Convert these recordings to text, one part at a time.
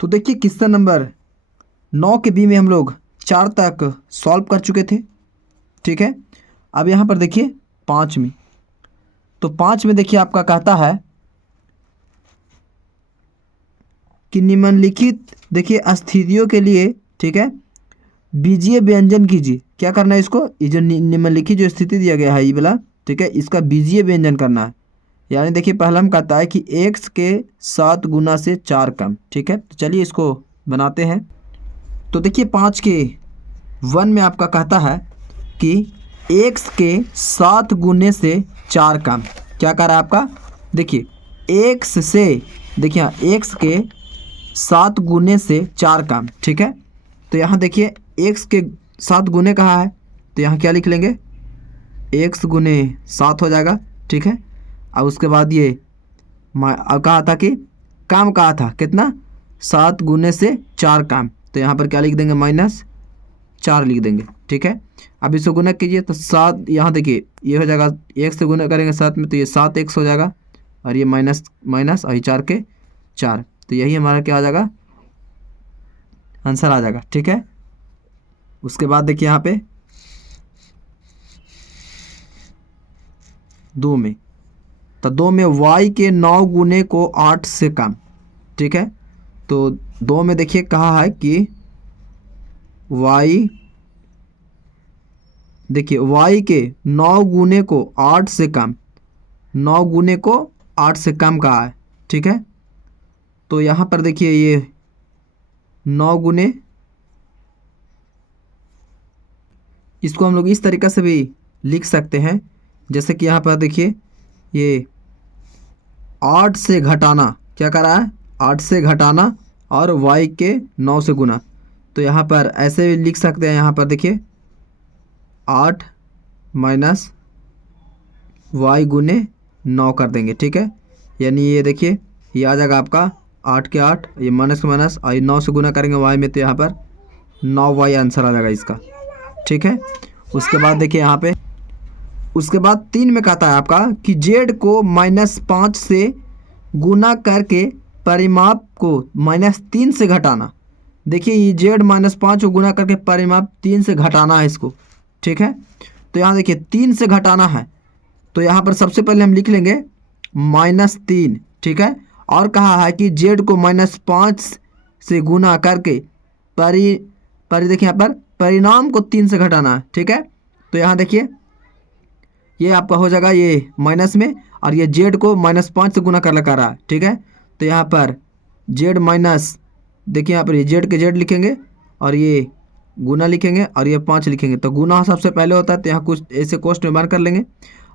तो देखिए question number 9 के बी में हम लोग 4 तक सॉल्व कर चुके थे। ठीक है, अब यहाँ पर देखिए 5 में, तो 5 में देखिए आपका कहता है कि निम्नलिखित देखिए स्थितियों के लिए, ठीक है, बीजीय व्यंजन कीजिए। क्या करना है इसको, ये जो निम्नलिखित जो स्थिति दिया गया है ये वाला, ठीक है, इसका बीजीय व्यंजन करना है। यानी देखिए पहला हम कहता है कि x के 7 गुना से 4 कम। ठीक है, तो चलिए इसको बनाते हैं। तो देखिए 5 के 1 में आपका कहता है कि x के 7 गुने से 4 कम। क्या कर रहा है आपका, देखिए x से, देखिए यहाँ x के 7 गुने से 4 कम। ठीक है, तो यहाँ देखिए x के 7 गुने कहा है, तो यहाँ क्या लिख लेंगे, x गुने 7 हो जाएगा। ठीक है, अब उसके बाद ये अब कहा था कि काम कहा था कितना, 7 गुने से 4 काम, तो यहाँ पर क्या लिख देंगे, -4 लिख देंगे। ठीक है, अब इसको गुना कीजिए तो 7, यहाँ देखिए ये हो जाएगा, 1 से गुना करेंगे 7 में तो ये 7x हो जाएगा, और ये माइनस माइनस और 4 के 4, तो यही हमारा क्या आ जाएगा, आंसर आ जाएगा। ठीक है, उसके बाद देखिए यहाँ पे 2 में, तो 2 में y के 9 गुने को 8 से कम। ठीक है, तो 2 में देखिए कहा है कि y, देखिए y के 9 गुने को 8 से कम, 9 गुने को 8 से कम कहा है। ठीक है, तो यहाँ पर देखिए ये 9 गुने, इसको हम लोग इस तरीक़े से भी लिख सकते हैं, जैसे कि यहाँ पर देखिए ये 8 से घटाना, क्या कर रहा है, 8 से घटाना और y के 9 से गुना, तो यहाँ पर ऐसे भी लिख सकते हैं। यहाँ पर देखिए 8 माइनस y गुने 9 कर देंगे। ठीक है, यानी ये देखिए ये आ जाएगा आपका 8 के 8, ये माइनस के माइनस और 9 से गुना करेंगे y में, तो यहाँ पर 9y आंसर आ जाएगा इसका। ठीक है, उसके बाद देखिए यहाँ पे, उसके बाद 3 में कहता है आपका कि z को -5 से गुना करके परिमाप को -3 से घटाना। देखिए ये z -5 को गुना करके परिमाप 3 से घटाना है इसको। ठीक है, तो यहाँ देखिए 3 से घटाना है, तो यहाँ पर सबसे पहले हम लिख लेंगे -3। ठीक है, और कहा है कि z को -5 से गुना करके देखिए यहाँ पर परिणाम को 3 से घटाना है। ठीक है, तो यहाँ देखिए ये आपका हो जाएगा ये माइनस में, और ये z को -5 से गुना कर रहा है। ठीक है, तो यहाँ पर z माइनस, देखिए यहाँ पर ये z के z लिखेंगे और ये गुना लिखेंगे और ये 5 लिखेंगे, तो गुना सबसे पहले होता है, तो यहाँ कुछ ऐसे कोष्ट में मार कर लेंगे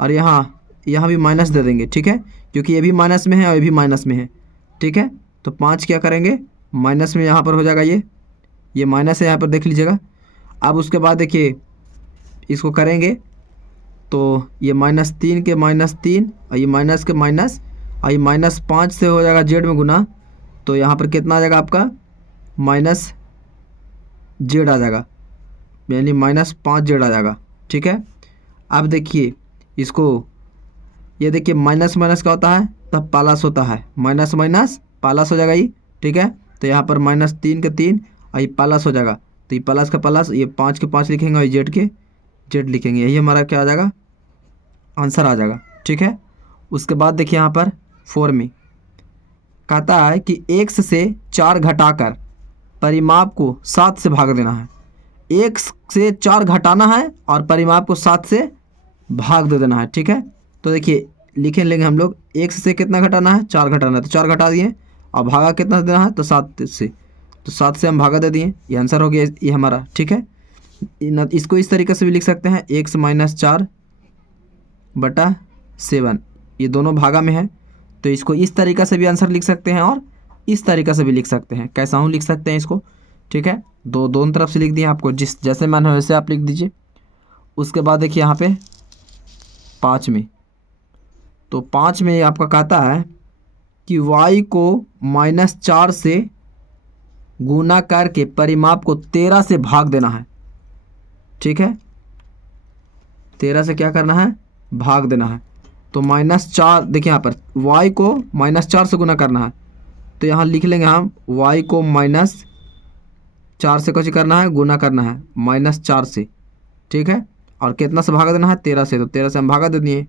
और यहाँ भी माइनस दे देंगे। ठीक है, क्योंकि ये भी माइनस में है और ये भी माइनस में है। ठीक है, तो 5 क्या करेंगे, माइनस में यहाँ पर हो जाएगा, ये माइनस है यहाँ पर देख लीजिएगा। अब उसके बाद देखिए इसको करेंगे तो ये -3 के -3 और ये माइनस के माइनस और ये -5 से हो जाएगा z में गुना, तो यहाँ पर कितना आ जाएगा आपका, -z आ जाएगा, यानी -5z आ जाएगा। ठीक है, अब देखिए इसको, ये देखिए माइनस माइनस क्या होता है, तब प्लस होता है, माइनस माइनस प्लस हो जाएगा ये। ठीक है, तो यहाँ पर -3 के 3 और ये प्लस हो जाएगा, तो ये प्लस का प्लस, ये 5 के 5 लिखेंगे और ये z के z लिखेंगे, यही हमारा क्या आ जाएगा, आंसर आ जाएगा। ठीक है, उसके बाद देखिए यहाँ पर 4 में कहता है कि x से 4 घटाकर परिमाप को 7 से भाग देना है। x से 4 घटाना है और परिमाप को 7 से भाग दे देना है। ठीक है, तो देखिए लिखे लेंगे हम लोग, x से कितना घटाना है, 4 घटाना है, तो 4 घटा दिए, और भागा कितना देना है, तो 7 से, तो 7 से हम भागा दे दिए, ये आंसर हो गया ये हमारा। ठीक है, इसको इस तरीके से भी लिख सकते हैं, x -4 बटा 7, ये दोनों भागा में है, तो इसको इस तरीक़े से भी आंसर लिख सकते हैं और इस तरीक़े से भी लिख सकते हैं, कैसा हूँ लिख सकते हैं इसको। ठीक है, दोनों तरफ से लिख दिए, आपको जैसे मन हो वैसे आप लिख दीजिए। उसके बाद देखिए यहाँ पे 5 में, तो 5 में आपका कहता है कि y को -4 से गुना करके परिमाप को 13 से भाग देना है। ठीक है, 13 से क्या करना है, भाग देना है, तो -4, देखिए यहाँ पर y को -4 से गुना करना है, तो यहाँ लिख लेंगे हम y को -4 से कुछ करना है, गुना करना है -4 से, ठीक है। और कितना से भागा देना है, 13 से, तो 13 से हम भागा दे दिए।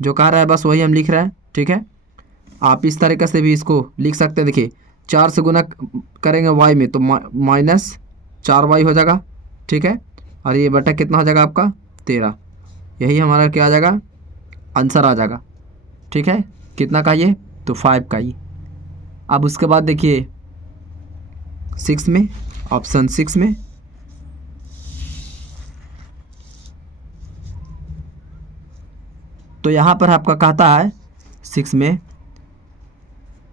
जो कह रहा है बस वही हम लिख रहे हैं, ठीक है। आप इस तरीके से भी इसको लिख सकते हैं। देखिए 4 से गुना करेंगे y में तो -4y हो जाएगा, ठीक है। और ये बटा कितना हो जाएगा आपका 13। यही हमारा क्या आ जाएगा, आंसर आ जाएगा, ठीक है। कितना का ये, तो 5 का ये। अब उसके बाद देखिए 6 में, ऑप्शन 6 में तो यहाँ पर आपका कहता है 6 में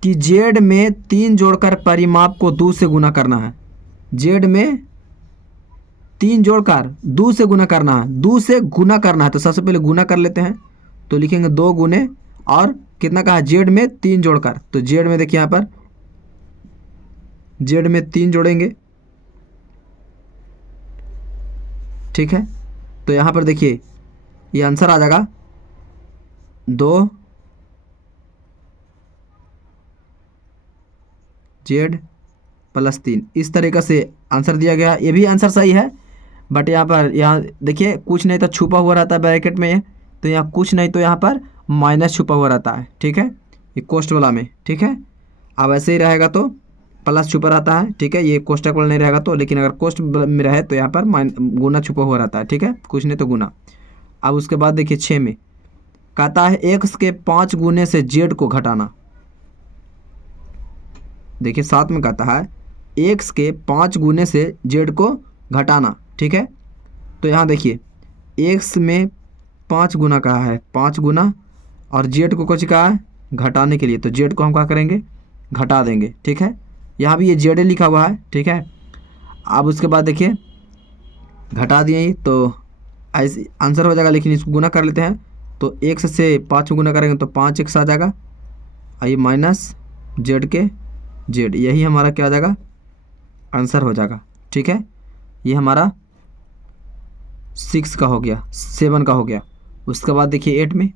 कि जेड में 3 जोड़कर परिमाप को 2 से गुना करना है। जेड में 3 जोड़कर 2 से गुना करना है, 2 से गुना करना है। तो सबसे पहले गुना कर लेते हैं, तो लिखेंगे 2 गुने और कितना कहा, जेड में 3 जोड़कर। तो जेड में देखिए यहाँ पर जेड में 3 जोड़ेंगे, ठीक है। तो यहाँ पर देखिए ये आंसर आ जाएगा 2 जेड प्लस 3। इस तरीक़े से आंसर दिया गया। ये भी आंसर सही है, बट यहाँ देखिए कुछ नहीं तो छुपा हुआ रहता है ब्रैकेट में ये, तो यहाँ कुछ नहीं तो यहाँ पर माइनस छुपा हुआ रहता है, ठीक है। ये कोष्ट वाला में, ठीक है। अब ऐसे ही रहेगा तो प्लस छुपा रहता है, ठीक है। ये कोष्टक वाला नहीं रहेगा तो, लेकिन अगर कोष्ट में रहे तो यहाँ पर गुना छुपा हुआ रहता है, ठीक है। कुछ नहीं तो गुना। अब उसके बाद देखिए 6 में कहता है x के 5 गुने से जेड को घटाना। देखिए 7 में कहता है x के 5 गुने से जेड को घटाना, ठीक है। तो यहाँ देखिए x में 5 गुना कहा है, 5 गुना, और जेड को कुछ कहा है घटाने के लिए, तो जेड को हम क्या करेंगे, घटा देंगे, ठीक है। यहाँ भी ये जेड लिखा हुआ है, ठीक है। अब उसके बाद देखिए घटा दिए तो ऐसे आंसर हो जाएगा, लेकिन इसको गुना कर लेते हैं। तो x से 5 गुना करेंगे तो 5x आ जाएगा, और ये माइनस जेड के जेड, यही हमारा क्या आ जाएगा, आंसर हो जाएगा, ठीक है। ये हमारा 6 का हो गया, 7 का हो गया। उसके बाद देखिए 8 में,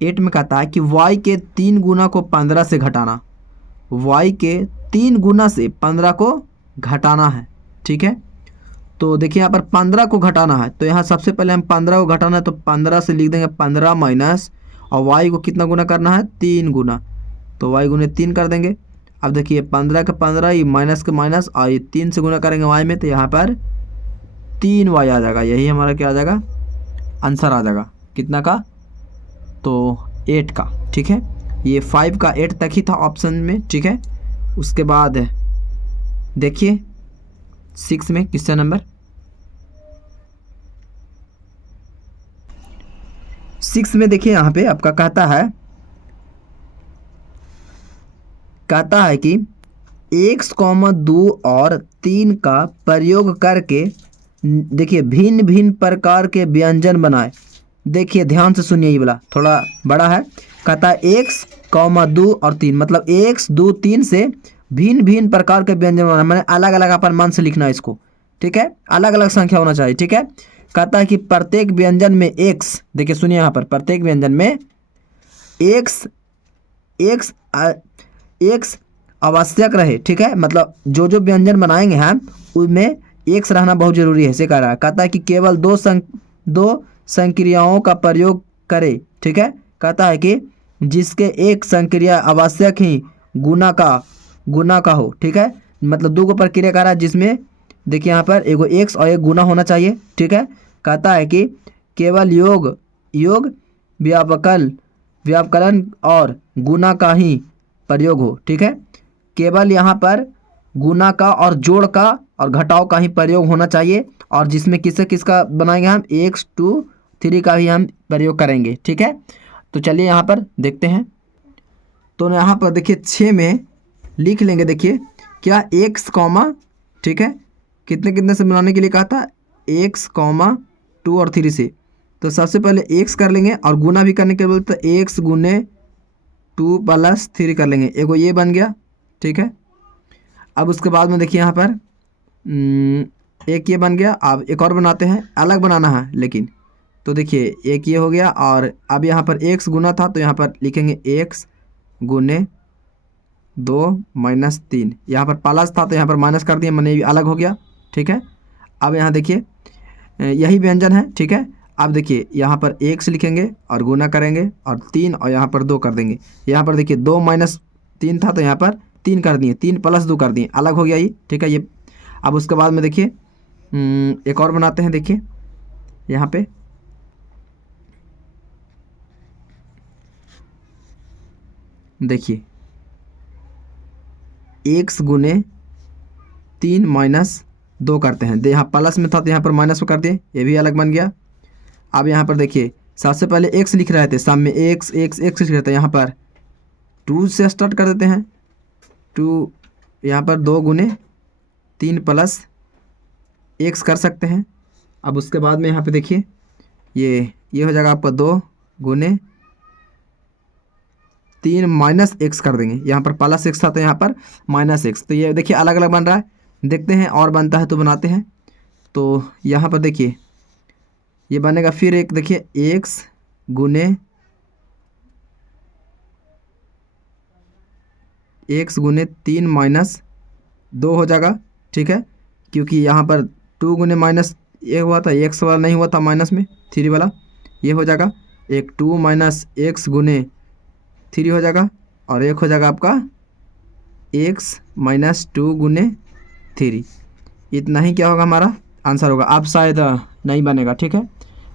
8 में कहता है कि y के 3 गुना को 15 से घटाना। y के 3 गुना से 15 को घटाना है, ठीक है। तो देखिए यहाँ पर 15 को घटाना है, तो यहाँ सबसे पहले हम 15 को घटाना है, तो 15 से लिख देंगे 15 माइनस, और y को कितना गुना करना है, 3 गुना, तो y गुने 3 कर देंगे। अब देखिए 15 का 15, ये माइनस के माइनस, और ये 3 से गुना करेंगे y में, तो यहाँ पर 3y आ जाएगा। यही हमारा क्या आ जाएगा, आंसर आ जाएगा। कितना का, तो 8 का, ठीक है। ये 5 का 8 तक ही था ऑप्शन में, ठीक है। उसके बाद देखिए 6 में क्वेश्चन नंबर 6 में देखिए यहाँ पे आपका कहता है कि x, 2 और 3 का प्रयोग करके देखिए भिन्न भिन्न प्रकार के व्यंजन बनाए। देखिए ध्यान से सुनिए, ये वाला थोड़ा बड़ा है। कहता है x, 2 और 3, मतलब 1, 2, 3 से भिन्न भिन्न प्रकार के व्यंजन बनाना, मैंने अलग अलग अपन मन से लिखना है इसको, ठीक है। अलग अलग संख्या होना चाहिए, ठीक है। कहता है कि प्रत्येक व्यंजन में x, देखिए सुनिए यहाँ पर, प्रत्येक व्यंजन में x आवश्यक रहे, ठीक है। मतलब जो जो व्यंजन बनाएंगे हम उनमें x रहना बहुत जरूरी है, ऐसे कह रहा है। कहता है कि केवल दो संक्रियाओं का प्रयोग करे, ठीक है। कहता है कि जिसके एक संक्रिया आवश्यक ही गुना का हो, ठीक है। मतलब 2 को प्रक्रिया कर रहा है, जिसमें देखिए यहाँ पर एगो x और एक गुना होना चाहिए, ठीक है। कहता है कि केवल योग व्यापकलन और गुना का ही प्रयोग हो, ठीक है। केवल यहाँ पर गुना का और जोड़ का और घटाव का ही प्रयोग होना चाहिए, और जिसमें किसका बनाएंगे हम, 1, 2, 3 का ही हम प्रयोग करेंगे, ठीक है। तो चलिए यहाँ पर देखते हैं। तो यहाँ पर देखिए 6 में लिख लेंगे, देखिए क्या x, ठीक है, कितने से बनाने के लिए कहा था, x, 2 और 3 से। तो सबसे पहले x कर लेंगे, और गुना भी करने के लिए तो x गुने 2 + 3 कर लेंगे, एगो ये बन गया, ठीक है। अब उसके बाद में देखिए यहाँ पर एक ये बन गया। अब एक और बनाते हैं, अलग बनाना है लेकिन, तो देखिए एक ये हो गया, और अब यहाँ पर x गुना था तो यहाँ पर लिखेंगे x गुने 2 माइनस 3। यहाँ पर प्लस था तो यहाँ पर माइनस कर दिए, मैंने ये अलग हो गया। ठीक है, अब यहाँ देखिए यही व्यंजन है। ठीक है, अब देखिए यहाँ पर x लिखेंगे और गुना करेंगे और 3 और यहाँ पर 2 कर देंगे। यहाँ पर देखिए 2 माइनस 3 था तो यहाँ पर 3 कर दिए, 3 प्लस 2 कर दिए, अलग हो गया ये। ठीक है, ये अब उसके बाद में देखिए एक और बनाते हैं। देखिए यहाँ पे देखिए x गुने 3 माइनस 2 करते हैं। यहाँ प्लस में था तो यहाँ पर माइनस में कर दिए, ये भी अलग बन गया। अब यहाँ पर देखिए सबसे पहले x लिख रहे थे, सामने x लिख रहे थे, यहाँ पर 2 से स्टार्ट कर देते हैं। 2 यहाँ पर 2 गुने 3 प्लस x कर सकते हैं। अब उसके बाद में यहाँ पे देखिए ये हो जाएगा आपका 2 गुने 3 माइनस x कर देंगे। यहाँ पर प्लस x था तो यहाँ पर माइनस x, तो ये देखिए अलग अलग बन रहा है। देखते हैं और बनता है तो बनाते हैं। तो यहाँ पर देखिए ये बनेगा फिर एक, देखिए x गुने 3 माइनस 2 हो जाएगा। ठीक है, क्योंकि यहाँ पर 2 गुने माइनस ये हुआ था, x वाला नहीं हुआ था माइनस में, 3 वाला, ये हो जाएगा एक 2 माइनस x गुने 3 हो जाएगा, और एक हो जाएगा आपका x माइनस 2 गुने 3। इतना ही क्या होगा हमारा आंसर होगा। अब शायद नहीं बनेगा। ठीक है,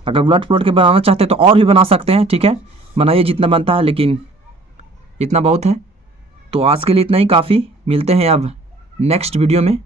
अगर उलट पुलट के बनाना चाहते हैं तो और भी बना सकते हैं। ठीक है, बनाइए जितना बनता है, लेकिन इतना बहुत है। तो आज के लिए इतना ही काफ़ी, मिलते हैं अब नेक्स्ट वीडियो में।